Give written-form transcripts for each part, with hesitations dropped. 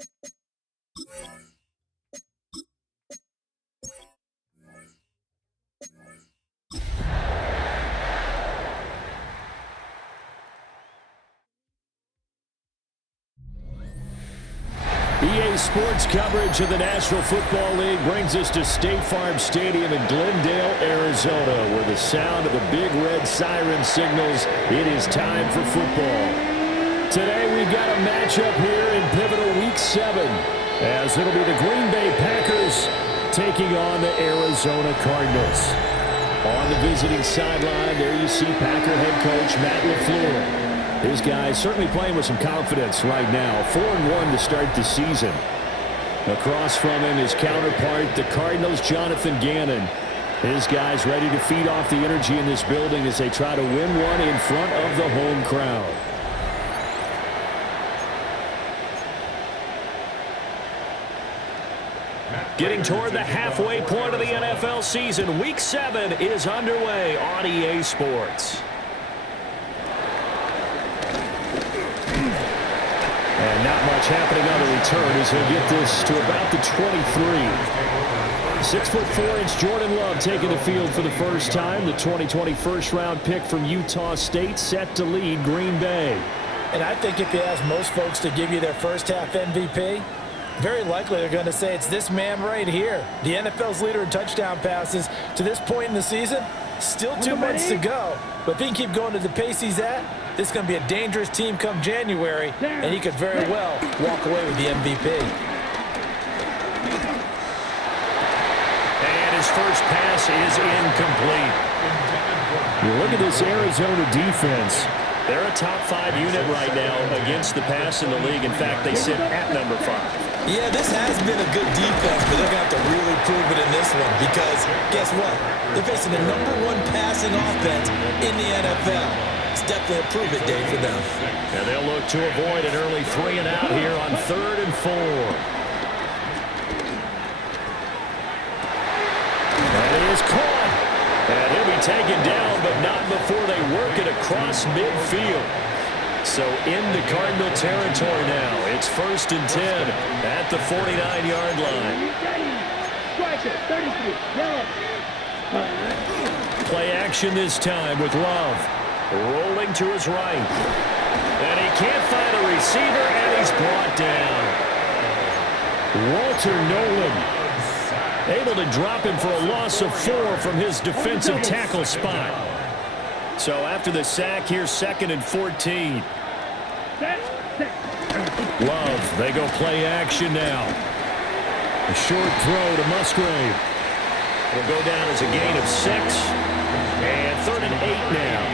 EA Sports coverage of the National Football League brings us to State Farm Stadium in Glendale, Arizona, where the sound of the big red siren signals it is time for football. Today we've got a matchup here in pivotal Week 7, as it'll be the Green Bay Packers taking on the Arizona Cardinals. On the visiting sideline, there you see Packer head coach Matt LaFleur. His guys certainly playing with some confidence right now. 4-1 to start the season. Across from him, his counterpart, the Cardinals' Jonathan Gannon. His guys ready to feed off the energy in this building as they try to win one in front of the home crowd. Getting toward the halfway point of the NFL season, Week 7 is underway on EA Sports. And not much happening on the return as he'll get this to about the 23. 6'4" Jordan Love taking the field for the first time. The 2020 first-round pick from Utah State set to lead Green Bay. And I think if you ask most folks to give you their first-half MVP, very likely they're going to say it's this man right here. The NFL's leader in touchdown passes to this point in the season. Still 2 months to go. But if he can keep going to the pace he's at, this is going to be a dangerous team come January, and he could very well walk away with the MVP. And his first pass is incomplete. You look at this Arizona defense. They're a top 5 unit right now against the pass in the league. In fact, they sit at number 5. Yeah, this has been a good defense, but they're going to have to really prove it in this one because, guess what? They're facing the #1 passing offense in the NFL. It's definitely a prove-it day for them. And they'll look to avoid an early 3 and out here on 3rd and 4. And it is caught. And he'll be taken down, but not before they work it across midfield. So into Cardinal territory now. It's 1st and 10 at the 49-yard line. Play action this time with Love. Rolling to his right. And he can't find a receiver, and he's brought down. Walter Nolan able to drop him for a loss of 4 from his defensive tackle spot. So after the sack, here's 2nd and 14. Love, they go play action now. A short throw to Musgrave. It'll go down as a gain of 6. And 3rd and 8 now.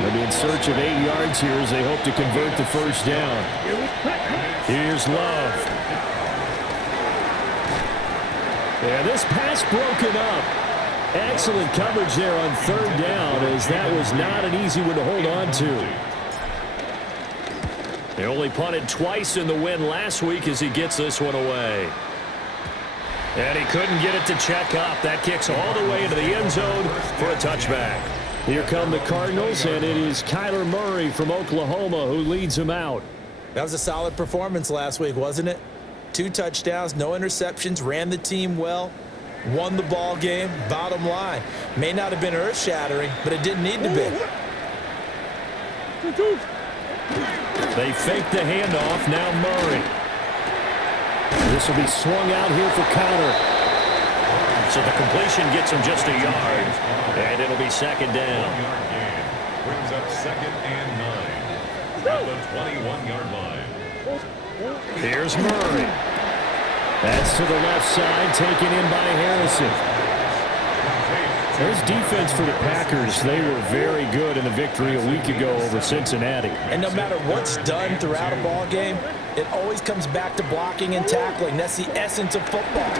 They'll be in search of 8 yards here as they hope to convert the first down. Here's Love. And this pass broken up. Excellent coverage there on 3rd down, as that was not an easy one to hold on to. They only punted twice in the win last week as he gets this one away. And he couldn't get it to check up. That kicks all the way into the end zone for a touchback. Here come the Cardinals, and it is Kyler Murray from Oklahoma who leads them out. That was a solid performance last week, wasn't it? 2 touchdowns, no interceptions, ran the team well, won the ball game. Bottom line, may not have been earth-shattering, but it didn't need to be. They fake the handoff. Now Murray. This will be swung out here for Counter. So the completion gets him just a yard, and it'll be 2nd down. Brings up 2nd and 9 at the 21-yard line. Here's Murray. That's to the left side, taken in by Harrison. This defense for the Packers, they were very good in the victory a week ago over Cincinnati. And no matter what's done throughout a ball game, it always comes back to blocking and tackling. That's the essence of football.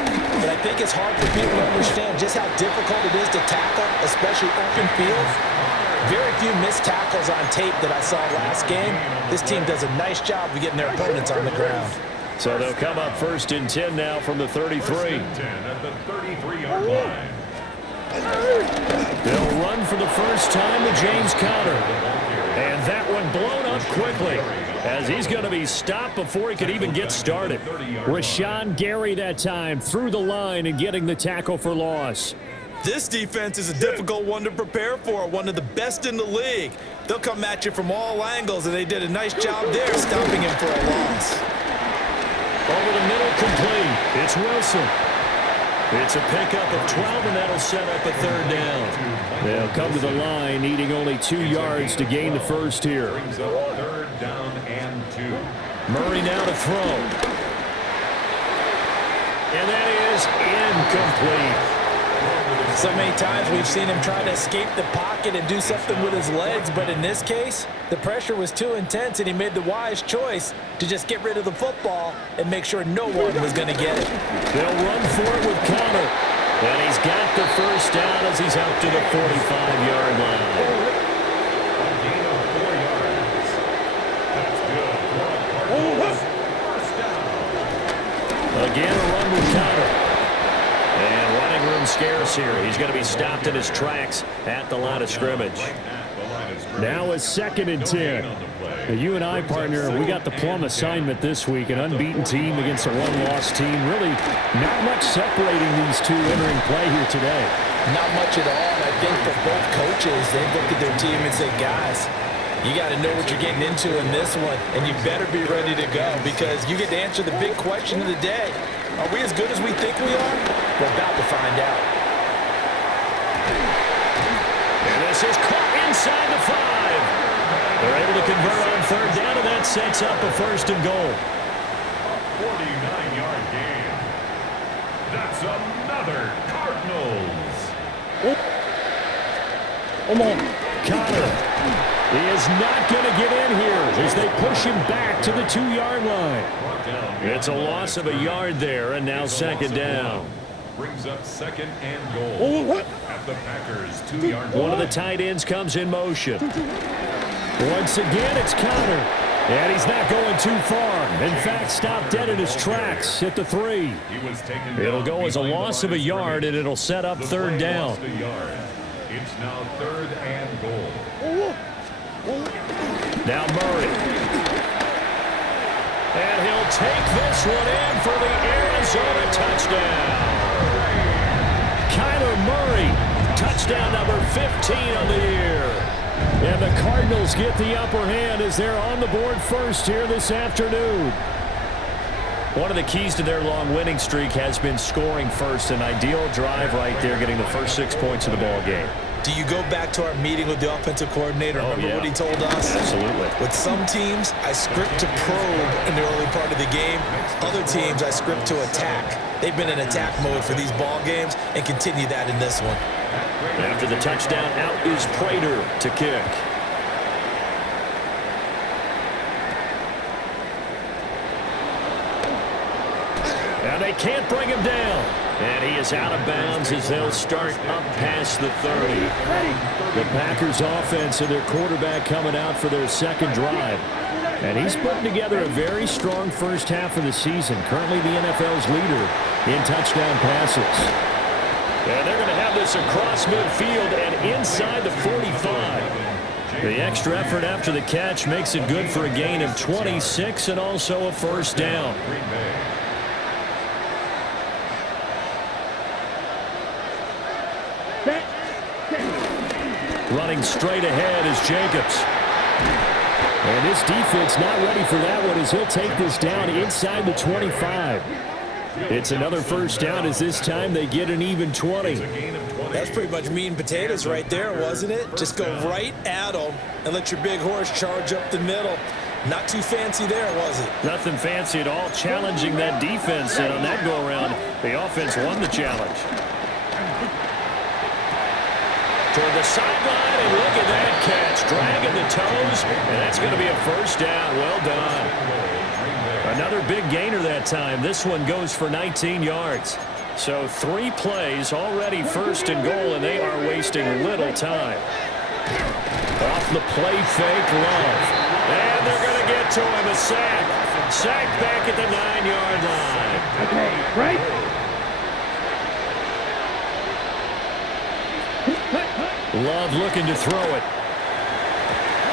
But I think it's hard for people to understand just how difficult it is to tackle, especially open field. Very few missed tackles on tape that I saw last game. This team does a nice job of getting their opponents on the ground. So they'll come up 1st and 10 now from the 33. 1st and 10 at the 33-yard line. They'll run for the first time with James Conner. And that one blown up quickly, as he's going to be stopped before he could even get started. Rashawn Gary that time through the line and getting the tackle for loss. This defense is a difficult one to prepare for, one of the best in the league. They'll come at you from all angles, and they did a nice job there stopping him for a loss. Over the middle, complete. It's Wilson. It's a pickup of 12, and that'll set up a third down. They'll come to the line, needing only 2 yards to gain the first here. Brings up third down and 2. Murray now to throw. And that is incomplete. So many times we've seen him try to escape the pocket and do something with his legs, but in this case, the pressure was too intense, and he made the wise choice to just get rid of the football and make sure no one was going to get it. They'll run for it with Connor. And he's got the first down as he's out to the 45-yard line. A gain of 4 yards. That's good for a Cardinals first down. Again, a run with Connor. And running room scarce here. He's going to be stopped in his tracks at the line of scrimmage. Now it's 2nd and 10. Now you and I, partner, we got the plum assignment this week. An unbeaten team against a one-loss team. Really not much separating these two entering play here today. Not much at all. I think for both coaches, they look at their team and say, guys, you got to know what you're getting into in this one, and you better be ready to go because you get to answer the big question of the day. Are we as good as we think we are? We're about to find out. And this is caught inside the 5. They're able to convert on third down, and that sets up a 1st and goal. 49-yard gain. That's another Cardinals. Connor. He is not going to get in here as they push him back to the 2-yard line. It's a loss of a yard there, and now 2nd down. Brings up 2nd and goal at the Packers' 2-yard line. One of the tight ends comes in motion. Once again, it's Connor. And he's not going too far. In fact, stopped dead in his tracks at the 3. It'll go as a loss of a yard, and it'll set up 3rd down. It's now 3rd and goal. Now Murray. And he'll take this one in for the Arizona touchdown. Kyler Murray, touchdown number 15 on the year. And the Cardinals get the upper hand as they're on the board first here this afternoon. One of the keys to their long winning streak has been scoring first. An ideal drive right there, getting the first 6 points of the ball game. Do you go back to our meeting with the offensive coordinator? Remember what he told us? Absolutely. With some teams, I script to probe in the early part of the game. Other teams, I script to attack. They've been in attack mode for these ball games and continue that in this one. After the touchdown, out is Prater to kick. And they can't bring him down. And he is out of bounds as they'll start up past the 30. The Packers offense and their quarterback coming out for their 2nd drive. And he's putting together a very strong first half of the season. Currently the NFL's leader in touchdown passes. And they're going to have this across midfield and inside the 45. The extra effort after the catch makes it good for a gain of 26 and also a 1st down. Running straight ahead is Jacobs. And this defense not ready for that one as he'll take this down inside the 25. It's another 1st down as this time they get an even 20. That's pretty much meat and potatoes right there, wasn't it? Just go right at them and let your big horse charge up the middle. Not too fancy there, was it? Nothing fancy at all. Challenging that defense, and on that go-around, the offense won the challenge. Toward the sideline, and look at that catch. Dragging the toes, and that's going to be a 1st down. Well done. Another big gainer that time. This one goes for 19 yards. So 3 plays, already 1st and goal, and they are wasting little time. Off the play fake, Love. And they're going to get to him, a sack. Sack back at the 9-yard line. Okay, right? Love looking to throw it.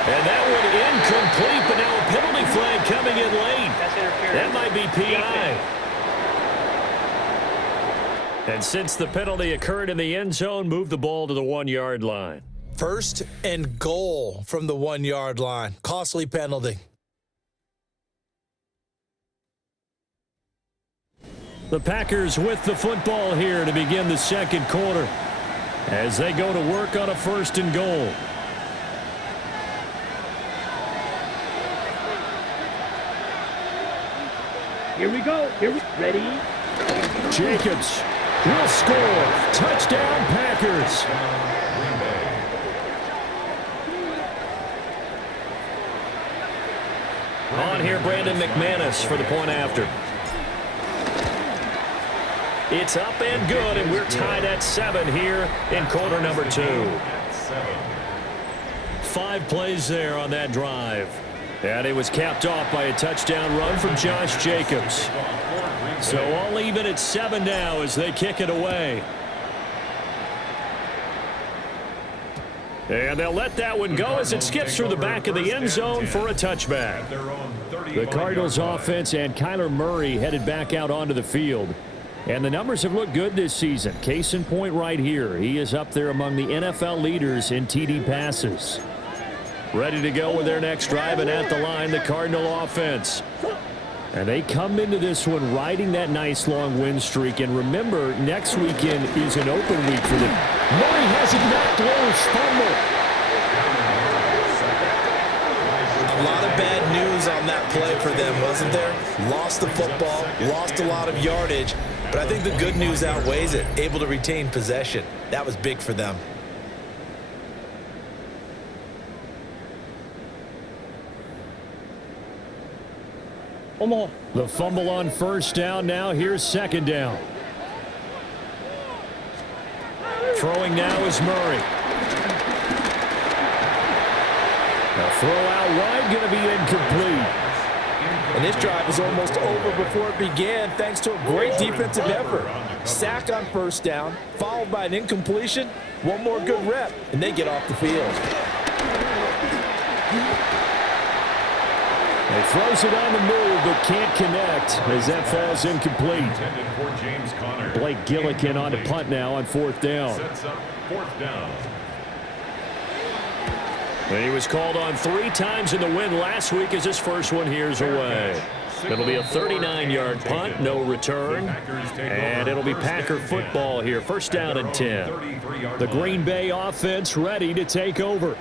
And that one incomplete, but coming in late. That might be PI. And since the penalty occurred in the end zone, move the ball to the 1-yard line. First and goal from the 1-yard line. Costly penalty. The Packers with the football here to begin the second quarter as they go to work on a first and goal. Here we go. Ready? Jacobs will score. Touchdown, Packers. On here, Brandon McManus for the point after. It's up and good, and we're tied at 7 here in quarter number 2. 5 plays there on that drive. And it was capped off by a touchdown run from Josh Jacobs. So all even at 7 now as they kick it away. And they'll let that one go as it skips through the back of the end zone for a touchback. The Cardinals offense and Kyler Murray headed back out onto the field. And the numbers have looked good this season. Case in point right here. He is up there among the NFL leaders in TD passes. Ready to go with their next drive, and at the line, the Cardinal offense. And they come into this one riding that nice long win streak. And remember, next weekend is an open week for them. Murray has it knocked loose. Fumble. A lot of bad news on that play for them, wasn't there? Lost the football, lost a lot of yardage. But I think the good news outweighs it. Able to retain possession. That was big for them. The fumble on first down now. Here's second down. Throwing now is Murray. A throw out wide, going to be incomplete. And this drive is almost over before it began thanks to a great defensive effort. Sack on first down, followed by an incompletion. One more good rep, and they get off the field. He throws it on the move, but can't connect as that falls incomplete. Blake Gillikin on to punt now on fourth down. And he was called on 3 times in the win last week as his first one here's away. It'll be a 39-yard punt, no return. And it'll be Packer football here, first down and 10. The Green Bay offense ready to take over.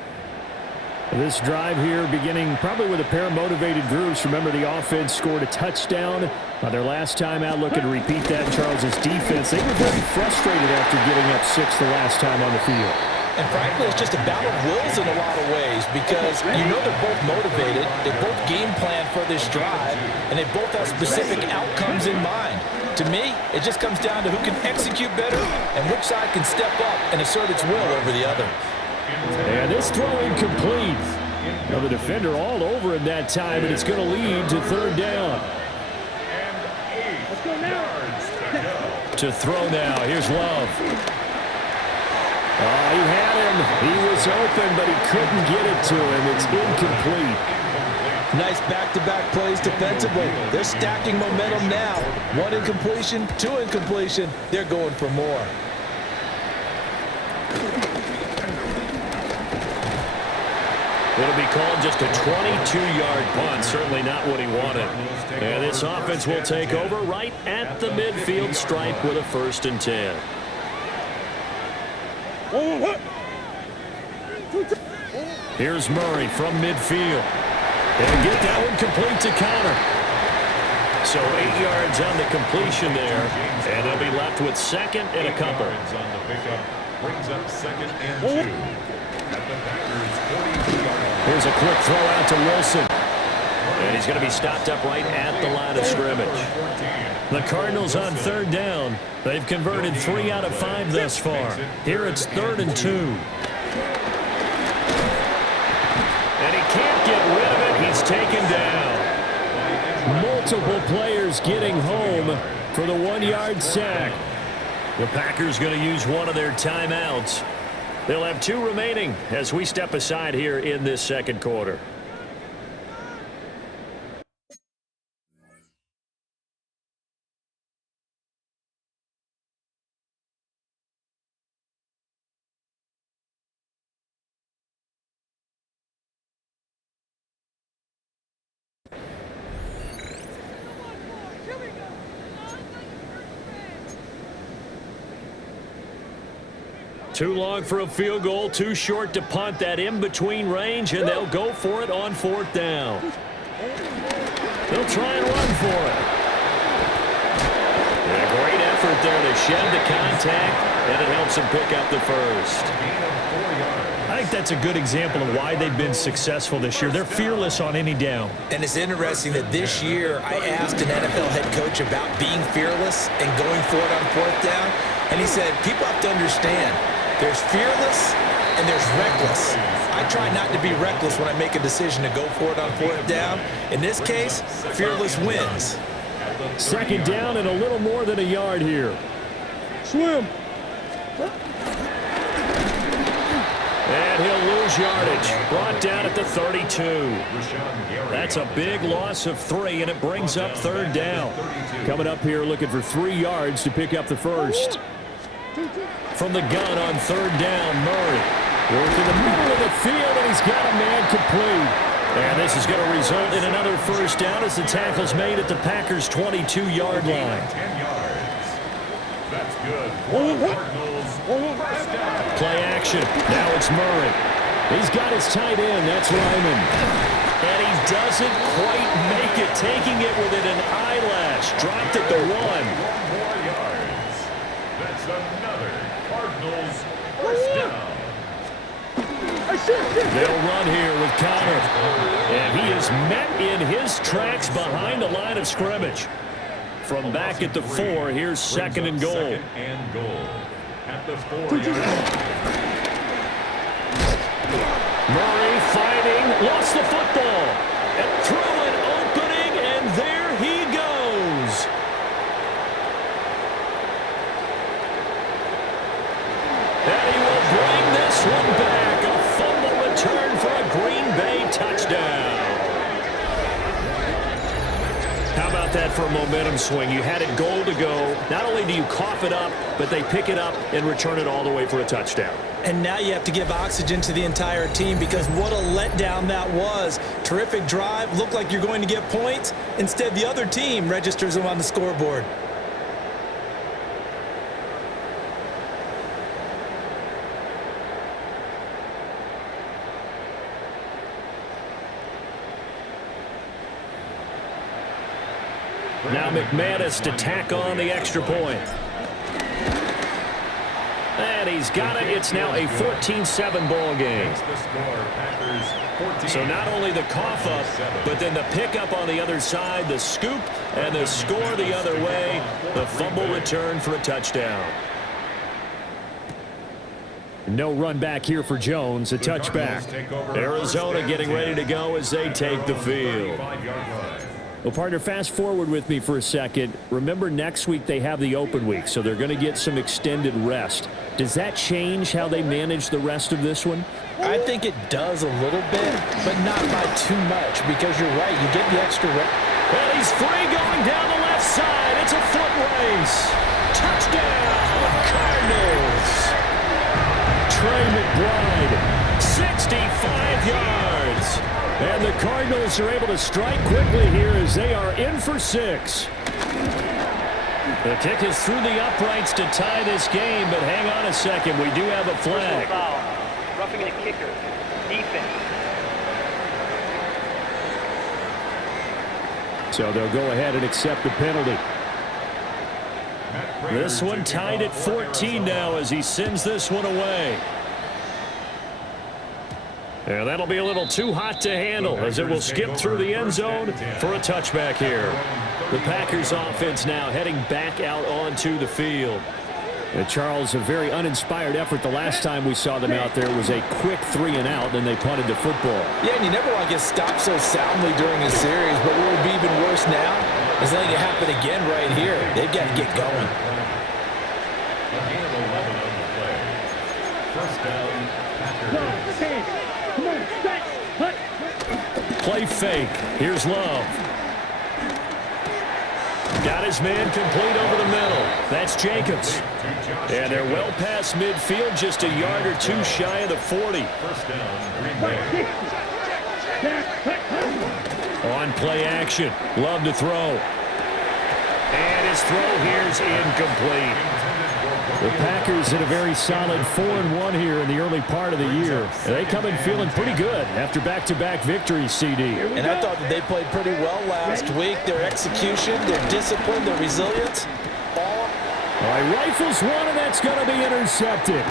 This drive here beginning probably with a pair of motivated groups. Remember, the offense scored a touchdown their last time out. Looking to repeat that in Charles's defense. They were very frustrated after giving up 6 the last time on the field. And frankly, it's just a battle of wills in a lot of ways because you know they're both motivated. They both game plan for this drive, and they both have specific outcomes in mind. To me, it just comes down to who can execute better and which side can step up and assert its will over the other. And this throw incomplete. Now the defender all over him that time, and it's going to lead to third down. Let's go now. To throw now. Here's Love. Oh, he had him. He was open, but he couldn't get it to him. It's incomplete. Nice back-to-back plays defensively. They're stacking momentum now. 1 incompletion, 2 incompletion. They're going for more. It'll be called just a 22-yard punt. Certainly not what he wanted. And this offense will take over right at the midfield stripe with a first and 10. Here's Murray from midfield. And get that one complete to Connor. So 8 yards on the completion there. And they'll be left with second and a couple. Brings up second and 2. At the Packers' 42-yard line. Here's a quick throw out to Wilson. And he's going to be stopped up right at the line of scrimmage. The Cardinals on third down. They've converted 3 out of 5 thus far. Here it's 3rd and 2. And he can't get rid of it. He's taken down. Multiple players getting home for the 1-yard sack. The Packers going to use one of their timeouts. They'll have 2 remaining as we step aside here in this second quarter. Too long for a field goal, too short to punt. That in-between range, and they'll go for it on 4th down. They'll try and run for it. And a great effort there to shed the contact, and it helps them pick up the first. I think that's a good example of why they've been successful this year. They're fearless on any down. And it's interesting that this year I asked an NFL head coach about being fearless and going for it on 4th down, and he said, people have to understand, there's fearless and there's reckless. I try not to be reckless when I make a decision to go for it on 4th down. In this case, fearless wins. 2nd down and a little more than a yard here. Swim. And he'll lose yardage. Brought down at the 32. That's a big loss of 3, and it brings up 3rd down. Coming up here looking for 3 yards to pick up the first. From the gun on 3rd down, Murray. Working the middle of the field, and he's got a man complete. And this is going to result in another 1st down as the tackle's made at the Packers' 22-yard line. 10 yards. That's good. First down. Play action. Now it's Murray. He's got his tight end. That's Lyman. And he doesn't quite make it, taking it within an eyelash. Dropped at the 1. 1 more yards. That's another Cardinals first down. They'll run here with Connor. And he is met in his tracks behind the line of scrimmage. From back at the 4, here's 2nd and goal. 2nd and goal. At the 4-yard line. Murray fighting, lost the football, and through an opening, and there he goes. And he will bring this one back. A fumble return for a Green Bay touchdown. How about that for a momentum swing? You had it goal to go. Not only do you cough it up, but they pick it up and return it all the way for a touchdown. And now you have to give oxygen to the entire team, because what a letdown that was. Terrific drive. Looked like you're going to get points. Instead, the other team registers them on the scoreboard. Now McManus to tack on the extra point. And he's got it. It's now a 14-7 ball game. So not only the cough up, but then the pickup on the other side, the scoop, and the score the other way. The fumble return for a touchdown. No run back here for Jones. A touchback. Arizona getting ready to go as they take the field. Well, partner, fast forward with me for a second. Remember, next week they have the open week, so they're going to get some extended rest. Does that change how they manage the rest of this one? I think it does a little bit, but not by too much, because you're right. You get the extra rest. And he's free going down the left side. It's a foot race. Touchdown, Cardinals. Trey McBride, 65 yards. And the Cardinals are able to strike quickly here as they are in for 6. The kick is through the uprights to tie this game, but hang on a second. We do have a flag. Foul. Roughing the kicker. Defense. So they'll go ahead and accept the penalty. This one tied at 14 now as he sends this one away. And that'll be a little too hot to handle as it will skip through the end zone for a touchback here. The Packers offense now heading back out onto the field. Charles, a very uninspired effort. The last time we saw them out there was a quick 3-and-out, and they punted the football. Yeah, and you never want to get stopped so soundly during a series, but what would be even worse now is letting it happen again right here. They've got to get going. A gain of 11 on the play. First down, Packers. Play fake. Here's Love. Got his man complete over the middle. That's Jacobs. And they're well past midfield, just a yard or two shy of the 40. First down, Green Bay. On play action. Love to throw. And his throw here's incomplete. The Packers in a very solid 4-1 here in the early part of the year. And they come in feeling pretty good after back-to-back victories, CD. And I thought that they played pretty well last week. Their execution, their discipline, their resilience. All right, rifles one, and that's going to be intercepted.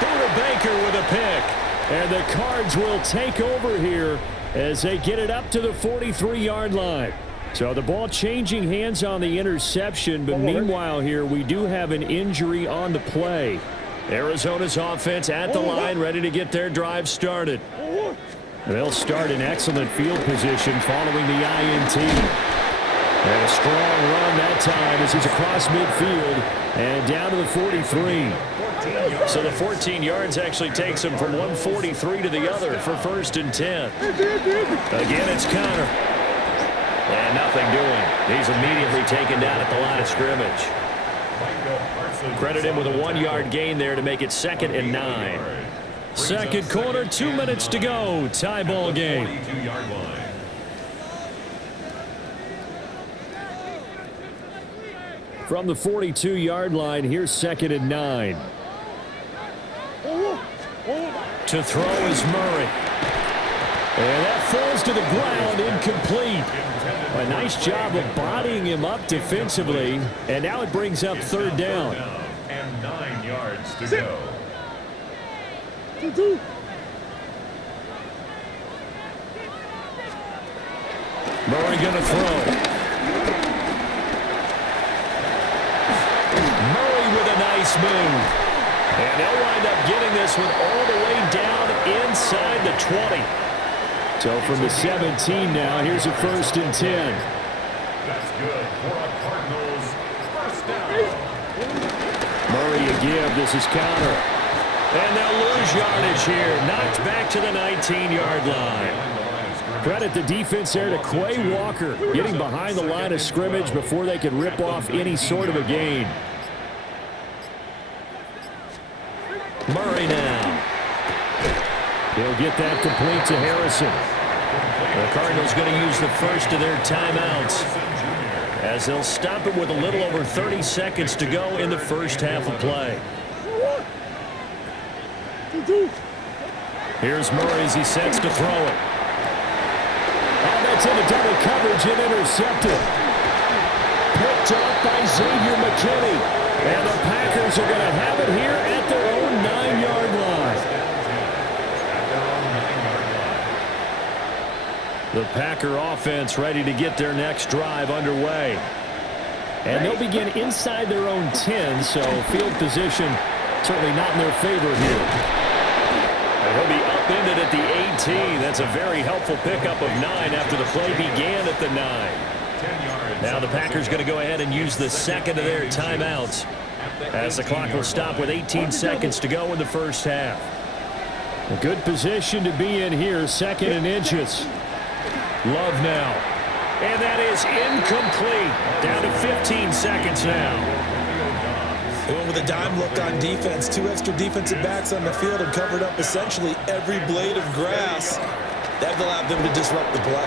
Buda Baker with a pick. And the Cards will take over here as they get it up to the 43-yard line. So the ball changing hands on the interception, but meanwhile here we do have an injury on the play. Arizona's offense at the line, ready to get their drive started. They'll start in excellent field position following the INT. And a strong run that time as he's across midfield and down to the 43. So the 14 yards actually takes him from 143 to the other for 1st and 10. Again, it's Connor. And nothing doing. He's immediately taken down at the line of scrimmage. Credit him with a 1-yard gain there to make it 2nd and 9. Second quarter, 2 minutes to go. Tie ball game. From the 42-yard line, here's 2nd and 9. To throw is Murray. And that falls to the ground, incomplete. A nice job of bodying him up defensively. And now it brings up 3rd down. And 9 yards to go. Murray going to throw. Murray with a nice move. And they'll wind up getting this one all the way down inside the 20. So from the 17 now, here's a 1st and 10. That's good for a Cardinals first down. Murray a give. This is counter. And they'll lose yardage here. Knocked back to the 19-yard line. Credit the defense there to Quay Walker, getting behind the line of scrimmage before they could rip off any sort of a gain. Murray now. He'll get that complete to Harrison. The Cardinals going to use the first of their timeouts as they'll stop it with a little over 30 seconds to go in the first half of play. Here's Murray as he sets to throw it. Oh, that's into double coverage and intercepted. Picked up by Xavier McKinney. And the Packers are going to have it here at their own 9-yard line. The Packer offense ready to get their next drive underway. And they'll begin inside their own 10, so field position certainly not in their favor here. And he'll be upended at the 18. That's a very helpful pickup of 9 after the play began at the 9. Now the Packers going to go ahead and use the second of their timeouts as the clock will stop with 18 seconds to go in the first half. A good position to be in here, 2nd and inches. Love now. And that is incomplete. Down to 15 seconds now. They went with a dime look on defense. 2 extra defensive backs on the field and covered up essentially every blade of grass. That allowed them to disrupt the play.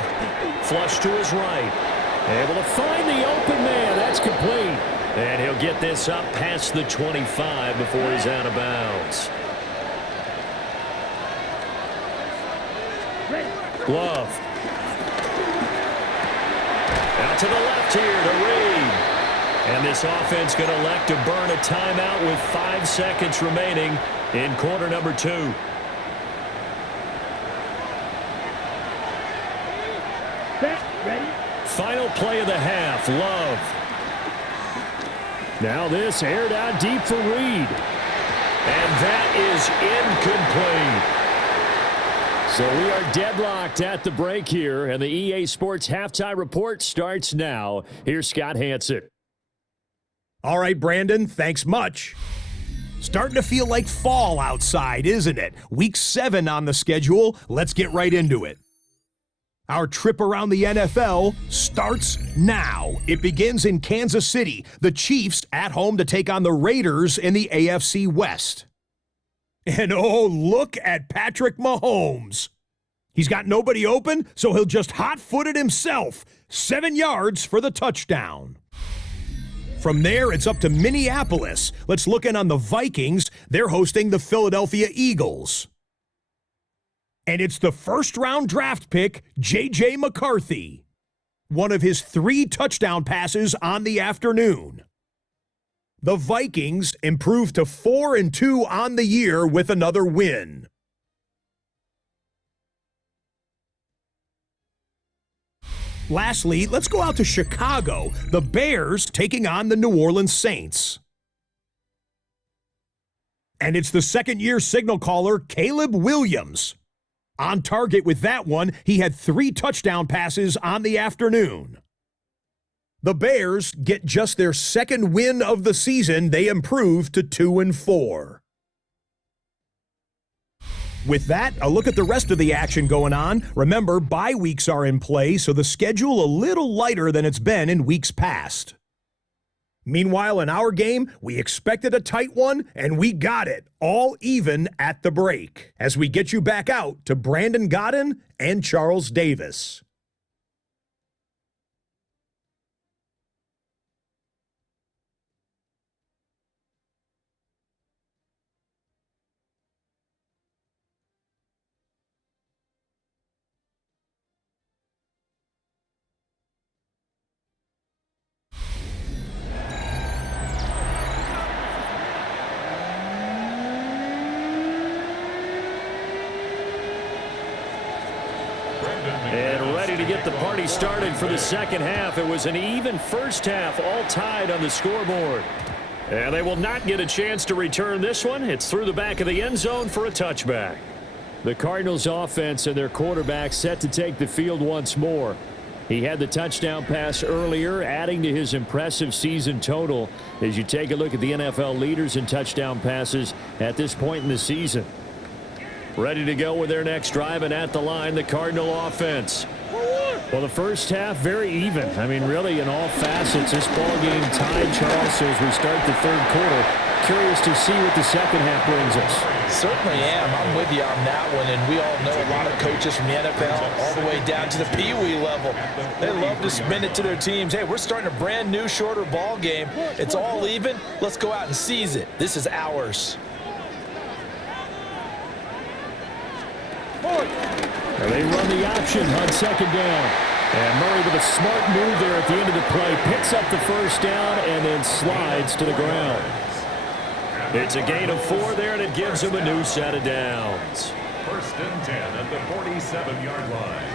Flush to his right. Able to find the open man. That's complete. And he'll get this up past the 25 before he's out of bounds. Love. Out to the left here to Reed. And this offense going to elect to burn a timeout with 5 seconds remaining in quarter number 2. Set, ready. Final play of the half, Love. Now this aired out deep for Reed. And that is incomplete. So we are deadlocked at the break here, and the EA Sports Halftime Report starts now. Here's Scott Hansen. All right, Brandon, thanks much. Starting to feel like fall outside, isn't it? Week 7 on the schedule. Let's get right into it. Our trip around the NFL starts now. It begins in Kansas City. The Chiefs at home to take on the Raiders in the AFC West. And oh, look at Patrick Mahomes. He's got nobody open, so he'll just hot-foot it himself. 7 yards for the touchdown. From there, it's up to Minneapolis. Let's look in on the Vikings. They're hosting the Philadelphia Eagles. And it's the first-round draft pick, J.J. McCarthy. One of his 3 touchdown passes on the afternoon. The Vikings improved to 4-2 on the year with another win. Lastly, let's go out to Chicago. The Bears taking on the New Orleans Saints. And it's the second-year signal caller, Caleb Williams. On target with that one, he had 3 touchdown passes on the afternoon. The Bears get just their second win of the season. They improved to 2-4. With that, a look at the rest of the action going on. Remember, bye weeks are in play, so the schedule a little lighter than it's been in weeks past. Meanwhile, in our game, we expected a tight one, and we got it, all even at the break, as we get you back out to Brandon Godden and Charles Davis. And ready to get the party started for the second half. It was an even first half, all tied on the scoreboard. And they will not get a chance to return this one. It's through the back of the end zone for a touchback. The Cardinals offense and their quarterback set to take the field once more. He had the touchdown pass earlier, adding to his impressive season total as you take a look at the NFL leaders in touchdown passes at this point in the season. Ready to go with their next drive, and at the line, the Cardinal offense. Well, the first half, very even. I mean, really, in all facets, this ball game tied, Charles, so as we start the third quarter. Curious to see what the second half brings us. Certainly am. I'm with you on that one, and we all know a lot of coaches from the NFL all the way down to the Pee-wee level. They love to spin it to their teams. Hey, we're starting a brand new, shorter ball game. It's all even. Let's go out and seize it. This is ours. They run the option on second down. And Murray with a smart move there at the end of the play. Picks up the first down and then slides to the ground. It's a gain of 4 there, and it gives him a new set of downs. 1st and 10 at the 47-yard line.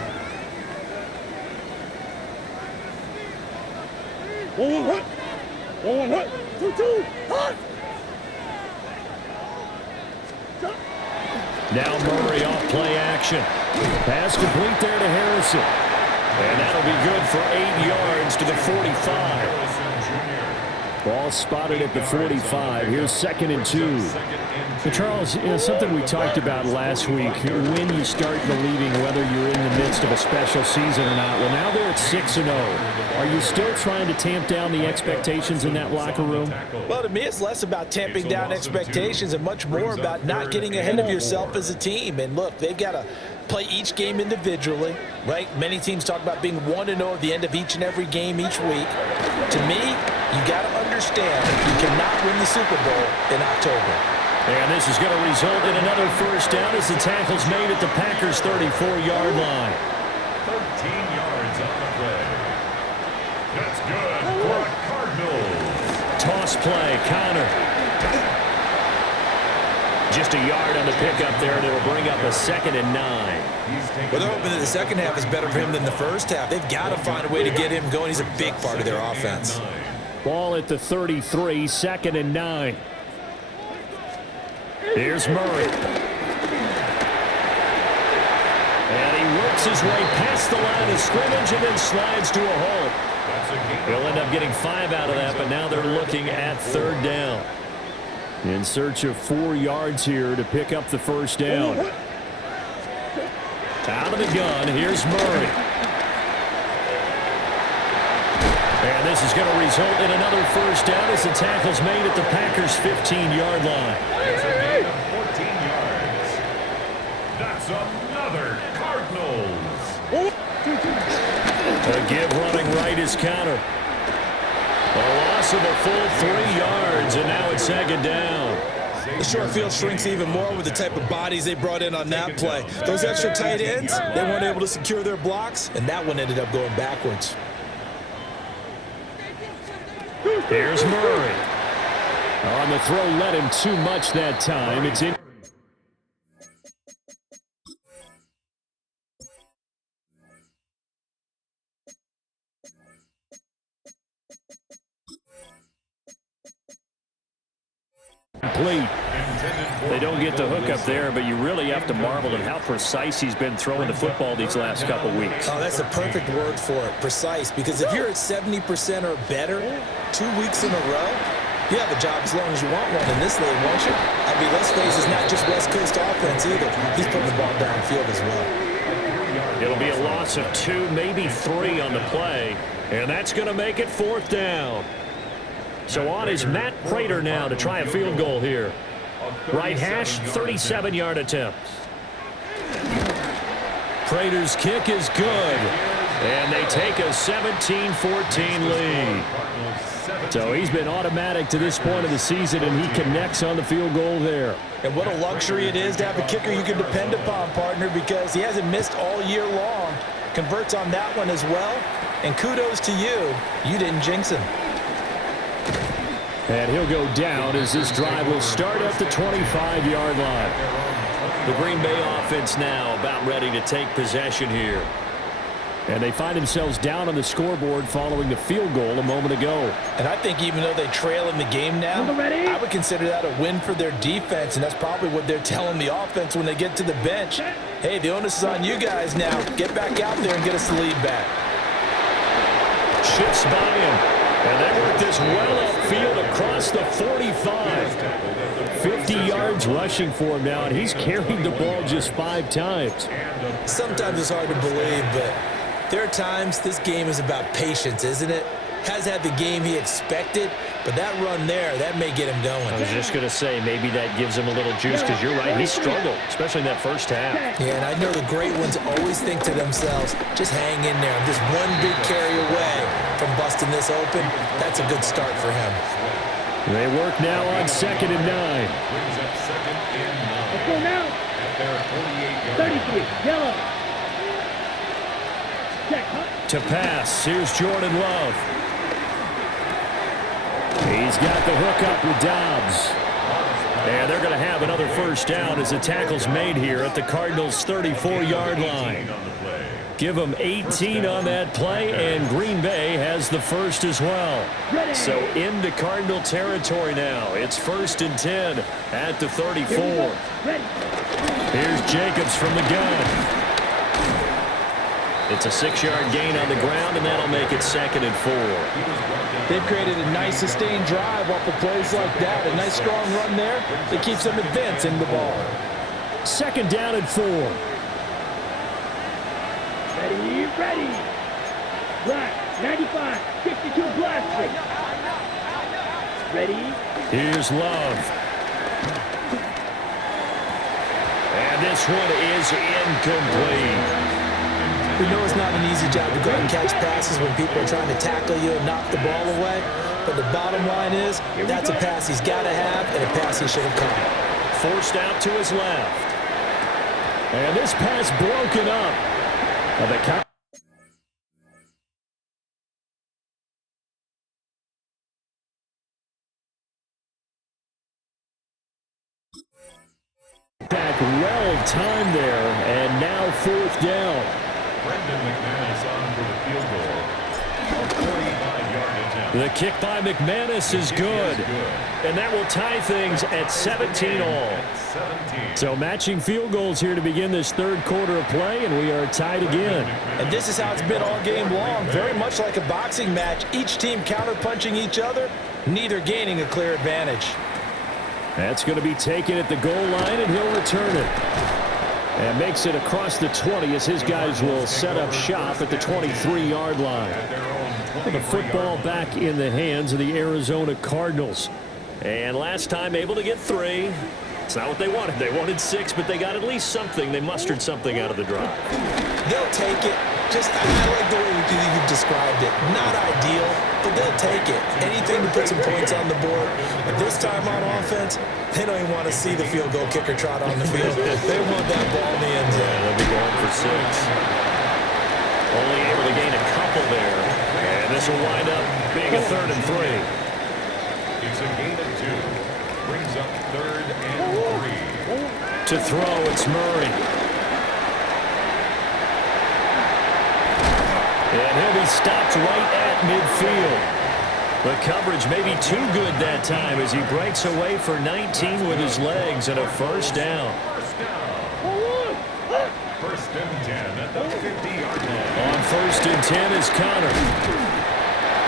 2-2, hot! Now Murray off play action. Pass complete there to Harrison. And that'll be good for 8 yards to the 45. Ball spotted at the 45. Here's 2nd and 2. But Charles, something we talked about last week, when you start believing whether you're in the midst of a special season or not. Well, now they're at 6-0. Are you still trying to tamp down the expectations in that locker room? Well, to me, it's less about tamping down expectations and much more about not getting ahead of yourself as a team. And look, they've got to play each game individually, right? Many teams talk about being 1-0 at the end of each and every game each week. To me, you got to understand you cannot win the Super Bowl in October. And this is going to result in another first down as the tackle's made at the Packers' 34-yard line. 13 yards on the play. That's good for the Cardinals. Toss play, Connor. Just a yard on the pickup there, and it'll bring up a 2nd and 9. Well, they're hoping that the second half is better for him than the first half. They've got to find a way to get him going. He's a big part of their offense. Ball at the 33, 2nd and 9. Here's Murray. And he works his way past the line of scrimmage and then slides to a hole. He'll end up getting 5 out of that, but now they're looking at 3rd down. In search of 4 yards here to pick up the first down. Out of the gun, here's Murray. And this is going to result in another first down as the tackle's made at the Packers' 15-yard line. It's a gain of 14 yards. That's another Cardinals. A give running right is Connor. A loss loss of a full 3 yards, and now it's second down. The short field shrinks even more with the type of bodies they brought in on that play. Those extra tight ends, they weren't able to secure their blocks, and that one ended up going backwards. Here's Murray. On the throw, let him too much that time. It's in. Complete. They don't get the hook up there, but you really have to marvel at how precise he's been throwing the football these last couple weeks. Oh, that's a perfect word for it, precise, because if you're at 70% or better 2 weeks in a row, you have a job as long as you want one in this league, won't you? I mean, let's face it, it's not just West Coast offense either. He's putting the ball downfield as well. It'll be a loss of 2, maybe 3 on the play, and that's going to make it 4th down. So on is Matt Prater now to try a field goal here. Right hash, 37-yard attempt. Prater's kick is good, and they take a 17-14 lead. So he's been automatic to this point of the season, and he connects on the field goal there. And what a luxury it is to have a kicker you can depend upon, partner, because he hasn't missed all year long. Converts on that one as well. And kudos to you. You didn't jinx him. And he'll go down as this drive will start at the 25-yard line. The Green Bay offense now about ready to take possession here. And they find themselves down on the scoreboard following the field goal a moment ago. And I think even though they trail in the game now, I would consider that a win for their defense, and that's probably what they're telling the offense when they get to the bench. Hey, the onus is on you guys now. Get back out there and get us the lead back. Shifts by him. And they work this well upfield across the 45. 50 yards rushing for him now, and he's carried the ball just 5 times. Sometimes it's hard to believe, but there are times this game is about patience, isn't it? Has had the game he expected, but that run there, that may get him going. I was just going to say, maybe that gives him a little juice, because you're right, he struggled, especially in that first half. Yeah, and I know the great ones always think to themselves, just hang in there. I'm just one big carry away from busting this open. That's a good start for him. They work now on 2nd and 9. Let's go now. 33, yellow. Check, huh? To pass, here's Jordan Love. He's got the hook up with Dobbs. And they're going to have another first down as the tackle's made here at the Cardinals' 34-yard line. Give them 18 on that play, and Green Bay has the first as well. So into Cardinal territory now. It's 1st and 10 at the 34. Here's Jacobs from the gun. It's a 6-yard gain on the ground, and that'll make it 2nd and 4. They've created a nice sustained drive off of plays like that. A nice strong run there that keeps them advancing the ball. 2nd down and 4. Ready. Black, 95, 52 blaster. Ready. Here's Love. And this one is incomplete. We know it's not an easy job to go and catch passes when people are trying to tackle you and knock the ball away. But the bottom line is, that's a pass he's got to have and a pass he should have caught. Forced out to his left. And this pass broken up. Back well timed there, and now 4th down. Brendan McManus on for the field goal. A 45-yard attempt. The kick by McManus is good. And that will tie things at 17 all. So matching field goals here to begin this 3rd quarter of play, and we are tied again. And this is how it's been all game long. Very much like a boxing match. Each team counterpunching each other, neither gaining a clear advantage. That's going to be taken at the goal line, and he'll return it. And makes it across the 20 as his guys will set up shop at the 23-yard line. The football back in the hands of the Arizona Cardinals. And last time able to get 3. It's not what they wanted. They wanted 6, but they got at least something. They mustered something out of the drive. They'll take it. I like the way you've described it. Not ideal, but they'll take it. Anything to put some points on the board. But this time on offense, they don't even want to see the field goal kicker trot on the field. They want that ball in the end zone. Yeah, they'll be going for 6. Only able to gain a couple there. And this will wind up being a 3rd and 3. It's a gain of 2. Brings up 3rd and 3. To throw, it's Murray. And he'll be stopped right at midfield. The coverage may be too good that time as he breaks away for 19 with his legs and a 1st down. First and 10 at the 50-yard line. On 1st and 10 is Connor.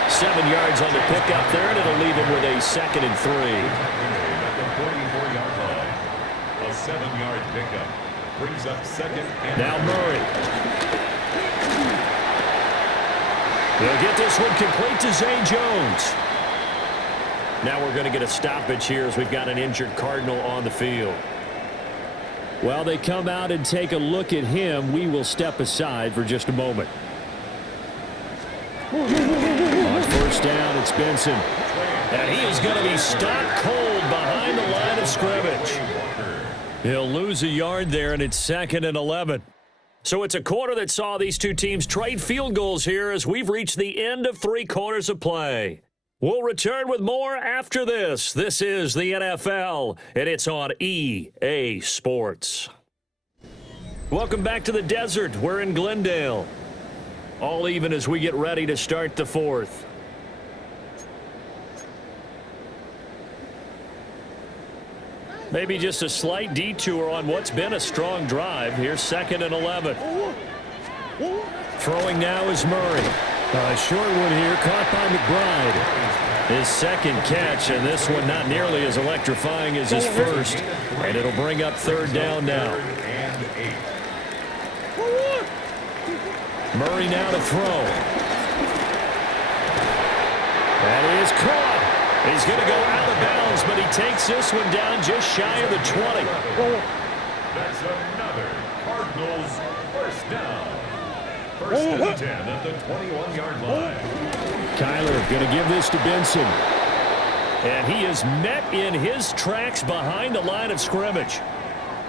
7 yards on the pickup there, and it'll leave him with a 2nd and 3. At the 44-yard line. A 7-yard pickup. Brings up 2nd and Now Murray. They'll get this one complete to Zay Jones. Now we're going to get a stoppage here as we've got an injured Cardinal on the field. While they come out and take a look at him, we will step aside for just a moment. On 1st down, it's Benson. And he is going to be stopped cold behind the line of scrimmage. He'll lose a yard there, and it's 2nd and 11. So it's a quarter that saw these two teams trade field goals here as we've reached the end of 3 quarters of play. We'll return with more after this. This is the NFL, and it's on EA Sports. Welcome back to the desert. We're in Glendale. All even as we get ready to start the 4th. Maybe just a slight detour on what's been a strong drive. Here's 2nd and 11. Throwing now is Murray. Short one here, caught by McBride. His 2nd catch, and this one not nearly as electrifying as his 1st. And it'll bring up 3rd down now. Murray now to throw. That is caught. He's going to go out of bounds, but he takes this one down just shy of the 20. That's another Cardinals 1st down. 1st and 10 at the 21-yard line. Kyler going to give this to Benson. And he is met in his tracks behind the line of scrimmage.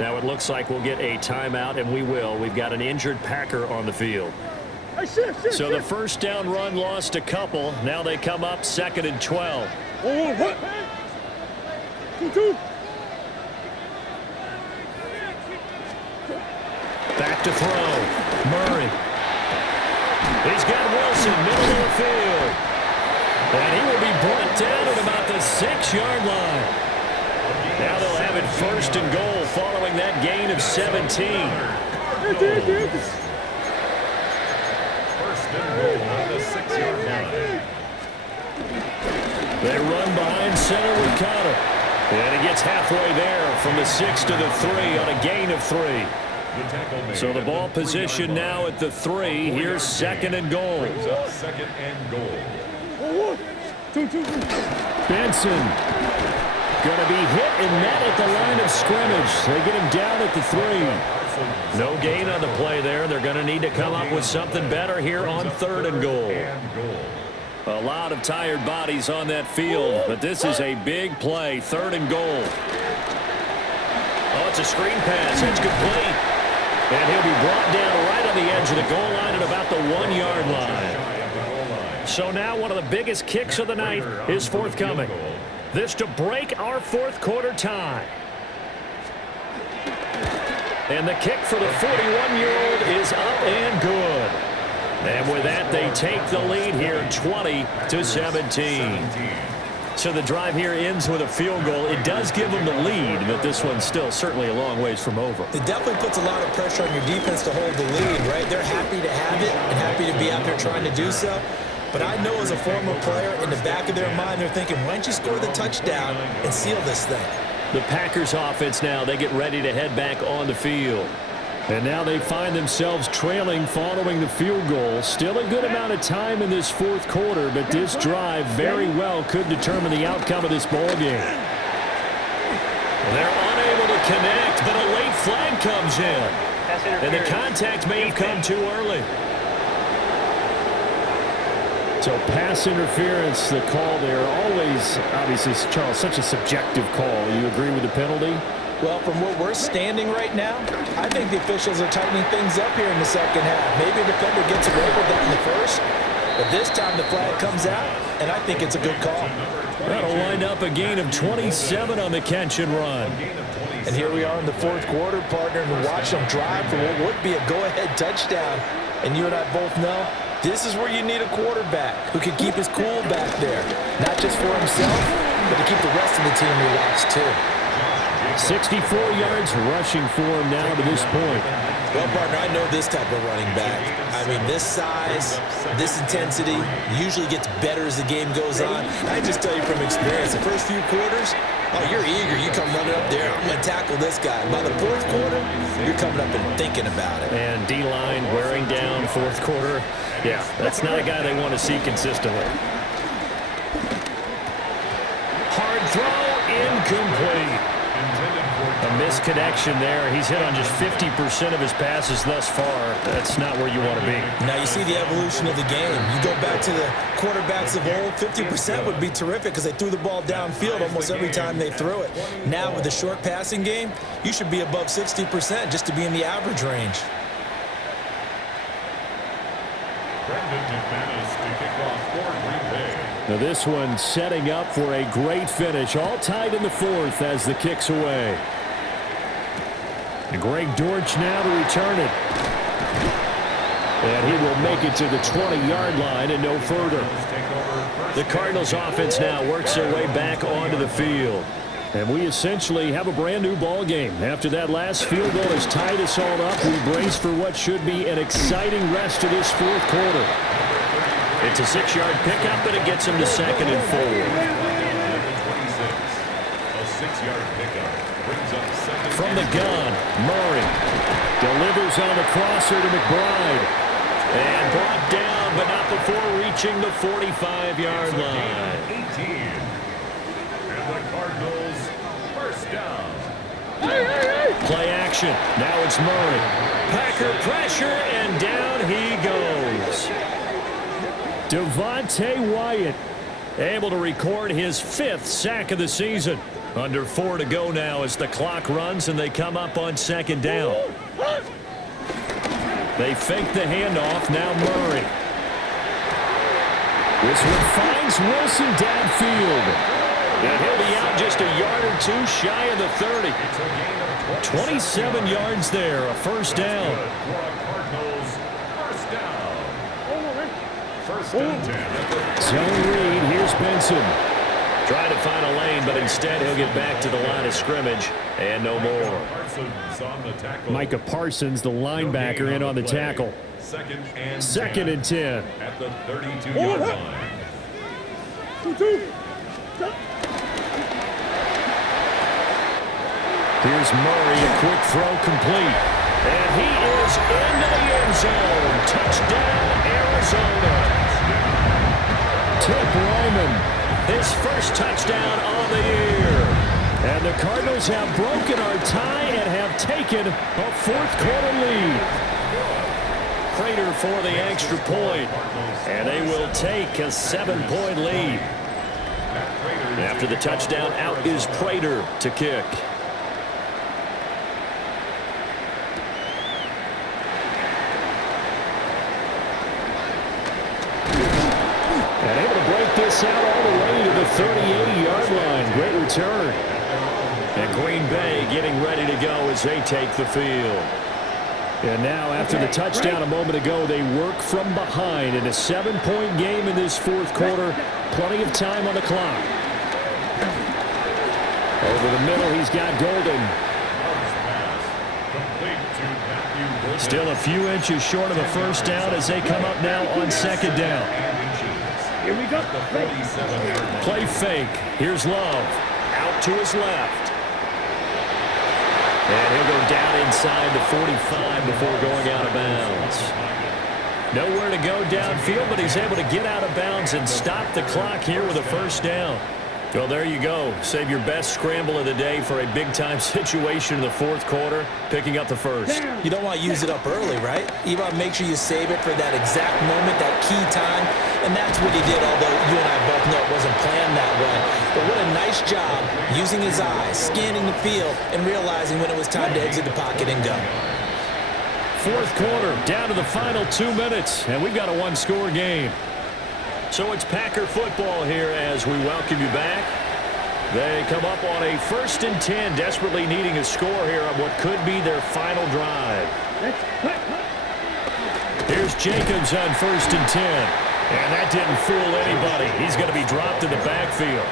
Now it looks like we'll get a timeout, and we will. We've got an injured Packer on the field. So the 1st down run lost a couple. Now they come up 2nd and 12. Back to throw. Murray. He's got Wilson, middle of the field. And he will be brought down at about the 6-yard line. Now they'll have it 1st and goal following that gain of 17. 1st and goal on the 6-yard line. They run behind center with Connor. And he gets halfway there from the 6 to the 3 on a gain of 3. So the ball position now at the 3. Here's 2nd and goal. Brings up 2nd and goal. Benson going to be hit and met at the line of scrimmage. They get him down at the 3. No gain on the play there. They're going to need to come up with something better here on 3rd and goal. A lot of tired bodies on that field, but this is a big play. 3rd and goal. Oh, it's a screen pass. It's complete. And he'll be brought down right on the edge of the goal line at about the 1-yard line. So now one of the biggest kicks of the night is forthcoming. This to break our 4th quarter tie. And the kick for the 41-year-old is up and good. And with that, they take the lead here 20-17. So the drive here ends with a field goal. It does give them the lead, but this one's still certainly a long ways from over. It definitely puts a lot of pressure on your defense to hold the lead, right? They're happy to have it and happy to be out there trying to do so. But I know as a former player, in the back of their mind, they're thinking, why don't you score the touchdown and seal this thing? The Packers offense now, they get ready to head back on the field. And now they find themselves trailing following the field goal. Still a good amount of time in this 4th quarter, but this drive very well could determine the outcome of this ball game. They're unable to connect, but a late flag comes in. And the contact may have come too early. So pass interference, the call there, always, obviously, Charles, such a subjective call. You agree with the penalty? Well, from where we're standing right now, I think the officials are tightening things up here in the second half. Maybe a defender gets away with that in the first, but this time the flag comes out, and I think it's a good call. That'll wind up a gain of 27 on the catch and run. And here we are in the fourth quarter, partner, and watch them drive for what would be a go-ahead touchdown. And you and I both know this is where you need a quarterback who can keep his cool back there, not just for himself, but to keep the rest of the team relaxed too. 64 yards rushing for him now to this point. Well, partner, I know this type of running back. I mean, this size, this intensity usually gets better as the game goes on. I just tell you from experience, the first few quarters, oh, you're eager. You come running up there, I'm going to tackle this guy. By the fourth quarter, you're coming up and thinking about it. And D-line wearing down fourth quarter. Yeah, that's not a guy they want to see consistently. Hard throw, incomplete. A misconnection there. He's hit on just 50% of his passes thus far. That's not where you want to be. Now you see the evolution of the game. You go back to the quarterbacks of old, 50% would be terrific because they threw the ball downfield almost every time they threw it. Now with the short passing game, you should be above 60% just to be in the average range. Now this one setting up for a great finish. All tied in the fourth as the kick's away. And Greg Dortch now to return it. And he will make it to the 20-yard line and no further. The Cardinals offense now works their way back onto the field. And we essentially have a brand new ball game. After that last field goal has tied us all up, we brace for what should be an exciting rest of this fourth quarter. It's a 6-yard pickup, and it gets him to 2nd and 4. A 6-yard pickup brings up 2nd. From the gun, Murray delivers on the crosser to McBride. And brought down, but not before reaching the 45-yard line. 18. And the Cardinals first down. Play action. Now it's Murray. Packer pressure, and down he goes. Devontae Wyatt able to record his 5th sack of the season. Under 4 to go now as the clock runs and they come up on 2nd down. They fake the handoff. Now Murray. This one finds Wilson downfield. And he'll be out just a yard or two shy of the 30. 27 yards there, a first down. Zone read, here's Benson. Trying to find a lane, but instead he'll get back to the line of scrimmage. And no more. Micah Parsons, the linebacker, in on the tackle. Second and 10. At the 32-yard line. Here's Murray, a quick throw complete. And he is into the end zone. Touchdown, Arizona. Tip Ryman, his first touchdown on the year. And the Cardinals have broken our tie and have taken a fourth-quarter lead. Prater for the extra point. And they will take a 7-point lead. After the touchdown, out is Prater to kick. And able to break this out all the way to the 38-yard line. Great return. And Green Bay getting ready to go as they take the field. And now after the touchdown a moment ago, they work from behind in a 7-point game in this fourth quarter. Plenty of time on the clock. Over the middle, he's got Golden. Still a few inches short of the first down as they come up now on 2nd down. Here we go. Play fake. Here's Love. Out to his left. And he'll go down inside the 45 before going out of bounds. Nowhere to go downfield, but he's able to get out of bounds and stop the clock here with a first down. Well, there you go. Save your best scramble of the day for a big-time situation in the fourth quarter, picking up the first. You don't want to use it up early, right? You want to make sure you save it for that exact moment, that key time, and that's what he did, although you and I both know it wasn't planned that way. But what a nice job using his eyes, scanning the field, and realizing when it was time to exit the pocket and go. Fourth quarter, down to the final 2 minutes, and we've got a one-score game. So it's Packer football here as we welcome you back. They come up on a 1st and 10, desperately needing a score here on what could be their final drive. Here's Jacobs on 1st and 10. And that didn't fool anybody. He's going to be dropped in the backfield.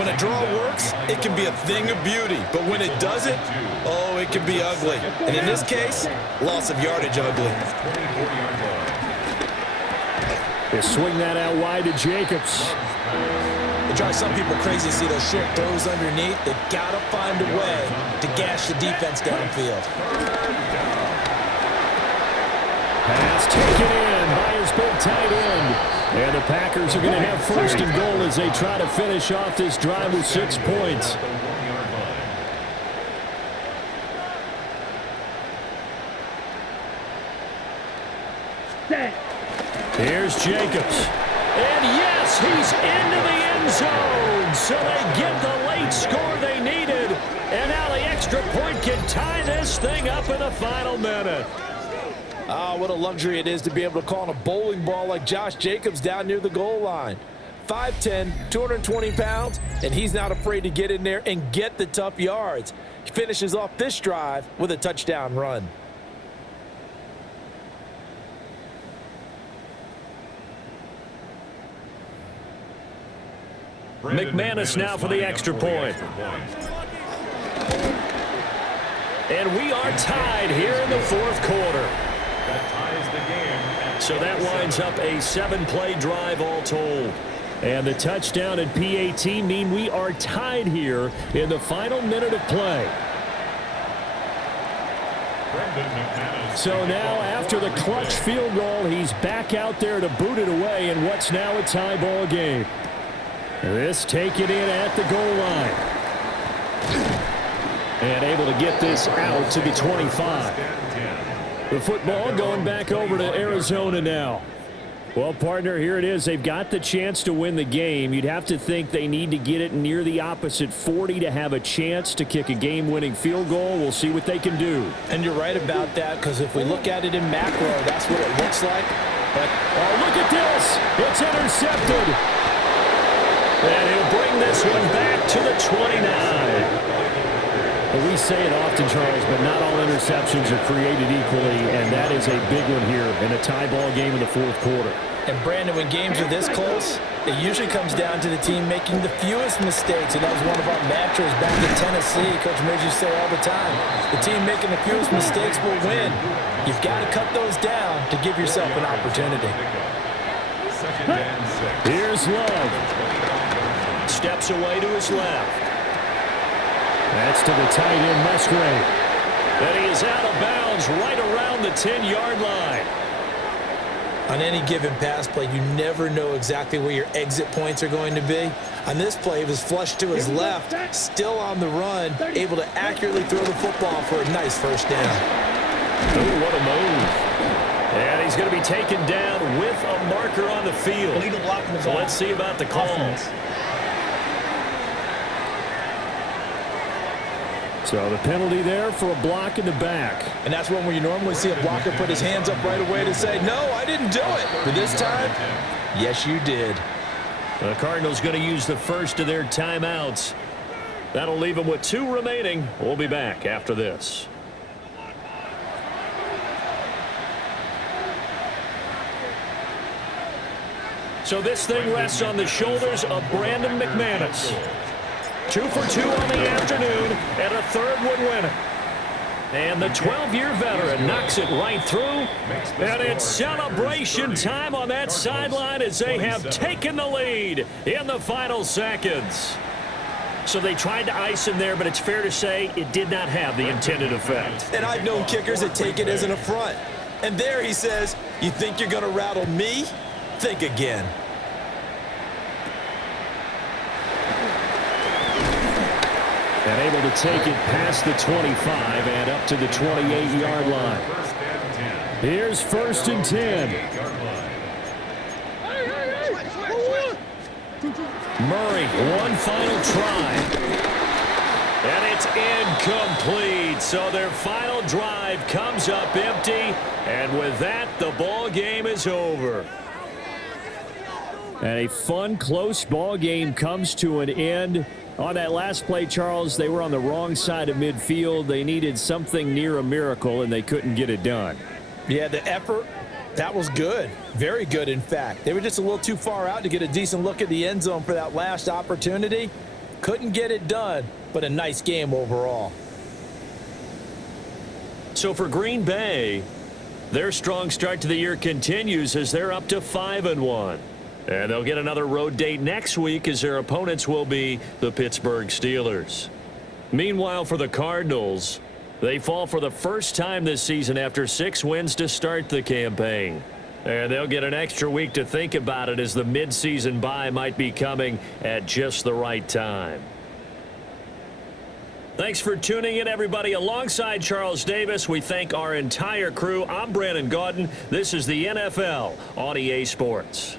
When a draw works, it can be a thing of beauty. But when it doesn't, oh, it can be ugly. And in this case, loss of yardage ugly. They swing that out wide to Jacobs. It drives some people crazy to see those short throws underneath. They've got to find a way to gash the defense downfield. Pass taken in by his big tight end. And the Packers are going to have 1st and goal as they try to finish off this drive with 6 points. Here's Jacobs. And yes, he's into the end zone. So they get the late score they needed. And now the extra point can tie this thing up in the final minute. Ah, what a luxury it is to be able to call on a bowling ball like Josh Jacobs down near the goal line. 5'10", 220 pounds, and he's not afraid to get in there and get the tough yards. He finishes off this drive with a touchdown run. McManus now for the extra point. And we are tied here in the fourth quarter. So that winds up a 7-play drive all told. And the touchdown and PAT mean we are tied here in the final minute of play. So now after the clutch field goal, he's back out there to boot it away in what's now a tie ball game. This taken in at the goal line. And able to get this out to the 25. The football going back over to Arizona now. Well, partner, here it is. They've got the chance to win the game. You'd have to think they need to get it near the opposite 40 to have a chance to kick a game-winning field goal. We'll see what they can do. And you're right about that, because if we look at it in macro, that's what it looks like. But oh, look at this. It's intercepted. And he'll bring this one back to the 29. Well, we say it often, Charles, but not all interceptions are created equally, and that is a big one here in a tie ball game in the fourth quarter. And, Brandon, when games are this close, it usually comes down to the team making the fewest mistakes, and that was one of our mantras back in Tennessee. Coach Midge used to say all the time, the team making the fewest mistakes will win. You've got to cut those down to give yourself an opportunity. Here's Love. Steps away to his left. That's to the tight end, Musgrave. And he is out of bounds right around the 10-yard line. On any given pass play, you never know exactly where your exit points are going to be. On this play, it was flushed to his left, still on the run, able to accurately throw the football for a nice first down. Ooh, what a move. And he's going to be taken down with a marker on the field. So let's see about the call. So the penalty there for a block in the back. And that's one where you normally see a blocker put his hands up right away to say, no, I didn't do it. But this time, yes, you did. The Cardinals going to use the first of their timeouts. That'll leave them with 2 remaining. We'll be back after this. So this thing rests on the shoulders of Brandon McManus. 2 for 2 on the afternoon, and a third would win it. And the 12-year veteran knocks it right through. And it's celebration time on that sideline as they have taken the lead in the final seconds. So they tried to ice him there, but it's fair to say it did not have the intended effect. And I've known kickers that take it as an affront. And there he says, you think you're going to rattle me? Think again. And able to take it past the 25 and up to the 28-yard line. Here's 1st and 10. Murray, one final try. And it's incomplete. So their final drive comes up empty. And with that, the ball game is over. And a fun, close ball game comes to an end. On that last play, Charles, they were on the wrong side of midfield. They needed something near a miracle, and they couldn't get it done. Yeah, the effort, that was good. Very good, in fact. They were just a little too far out to get a decent look at the end zone for that last opportunity. Couldn't get it done, but a nice game overall. So for Green Bay, their strong start to the year continues as they're up to 5-1. And they'll get another road date next week as their opponents will be the Pittsburgh Steelers. Meanwhile, for the Cardinals, they fall for the first time this season after 6 wins to start the campaign. And they'll get an extra week to think about it as the midseason bye might be coming at just the right time. Thanks for tuning in, everybody. Alongside Charles Davis, we thank our entire crew. I'm Brandon Gaudin. This is the NFL on EA Sports.